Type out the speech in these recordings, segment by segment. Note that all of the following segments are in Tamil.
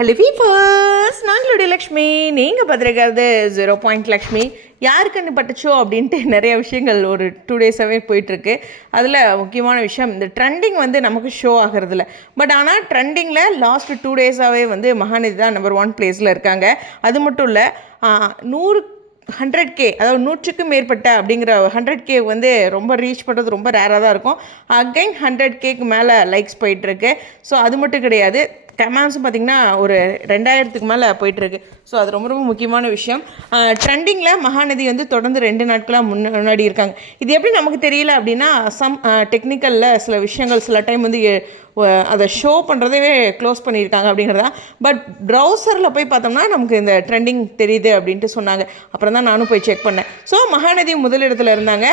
ஹலோ வீப்பர்ஸ் நாங்களுடைய லக்ஷ்மி. நீங்கள் பார்த்துருக்கிறது ஜீரோ பாயிண்ட் லக்ஷ்மி. யாருக்குன்னு பட்டுச்சோ அப்படின்ட்டு நிறைய விஷயங்கள் ஒரு டூ டேஸாகவே போயிட்டுருக்கு. அதில் முக்கியமான விஷயம் இந்த ட்ரெண்டிங் வந்து நமக்கு ஷோ ஆகிறதில்ல. பட் ஆனால் ட்ரெண்டிங்கில் லாஸ்ட் டூ டேஸாகவே வந்து மகாநிதி தான் நம்பர் ஒன் பிளேஸில் இருக்காங்க. அது மட்டும் இல்லை நூறு ஹண்ட்ரட் கே அதாவது நூற்றுக்கும் மேற்பட்ட அப்படிங்கிற ஹண்ட்ரட் கே வந்து ரொம்ப ரீச் பண்ணுறது ரொம்ப ரேராக தான் இருக்கும். அகைன் ஹண்ட்ரட் கேக்கு மேலே லைக்ஸ் போயிட்டுருக்கு. ஸோ அது மட்டும் கிடையாது. கமான்ஸும் பார்த்திங்கன்னா ஒரு ரெண்டாயிரத்துக்கு மேலே போயிட்டுருக்கு. ஸோ அது ரொம்ப ரொம்ப முக்கியமான விஷயம். ட்ரெண்டிங்கில் மகாநதி வந்து தொடர்ந்து ரெண்டு நாட்களாக முன்னாடி இருக்காங்க. இது எப்படி நமக்கு தெரியல அப்படின்னா சம் டெக்னிக்கலில் சில விஷயங்கள் சில டைம் வந்து அதை ஷோ பண்ணுறதே க்ளோஸ் பண்ணியிருக்காங்க அப்படிங்கிறதா. பட் ப்ரௌசரில் போய் பார்த்தோம்னா நமக்கு இந்த ட்ரெண்டிங் தெரியுது அப்படின்ட்டு சொன்னாங்க. அப்புறம் தான் நானும் போய் செக் பண்ணேன். ஸோ மகாநதி முதலிடத்தில் இருந்தாங்க.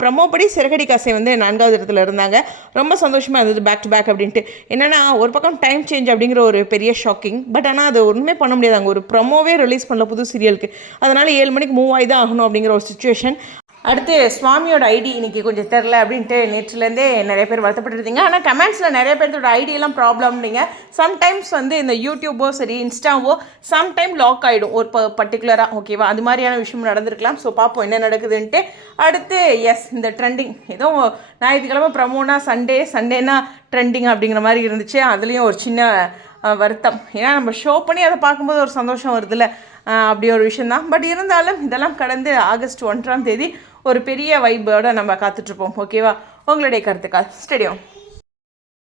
ப்ரமோ படி சிறகடி காசை வந்து நான்காவது இடத்துல இருந்தாங்க. ரொம்ப சந்தோஷமாக இருந்தது பேக் டு பேக் அப்படின்ட்டு. என்னென்னா ஒரு பக்கம் டைம் சேஞ்ச் அப்படிங்கிற ஒரு பெரிய ஷாக்கிங் பட் ஆனால் அது ஒன்றுமே பண்ண முடியாது. அங்கே ஒரு ப்ரமோவே ரிலீஸ் பண்ணல புது சீரியலுக்கு அதனால் ஏழு மணிக்கு மூவ் ஆகி தான் ஆகணும் அப்படிங்கிற ஒரு சுச்சுவேஷன் அடுத்து சுவாமியோட ஐடி இன்றைக்கி கொஞ்சம் தெரில அப்படின்ட்டு நேற்றுலேருந்தே நிறைய பேர் வருத்தப்பட்டுருந்தீங்க. ஆனால் கமெண்ட்ஸில் நிறைய பேர்த்தோட ஐடியெல்லாம் ப்ராப்ளம்னீங்க. சம்டைம்ஸ் வந்து இந்த யூடியூபோ சரி இன்ஸ்டாவோ சம்டைம் லாக் ஆகிடும் ஒரு ப பர்டிகுலராக ஓகேவா அது மாதிரியான விஷயம் நடந்திருக்கலாம். ஸோ பார்ப்போம் என்ன நடக்குதுன்ட்டு. அடுத்து எஸ் இந்த ட்ரெண்டிங் ஏதோ ஞாயிற்றுக்கிழமை ப்ரமோனா சண்டே சண்டேனா ட்ரெண்டிங் அப்படிங்கிற மாதிரி இருந்துச்சு. அதுலேயும் ஒரு சின்ன வருத்தம். ஏன்னா நம்ம ஷோ பண்ணி அதை பார்க்கும்போது ஒரு சந்தோஷம் வருதுல்ல. அப்படி ஒரு விஷயந்தான் பட் இருந்தாலும் இதெல்லாம் கடந்து ஆகஸ்ட் ஒன்றாம் தேதி ஒரு பெரிய வைப்போட நம்ம காத்துட்ருப்போம் ஓகேவா உங்களுடைய கருத்துக்கள். ஸ்டேடியம்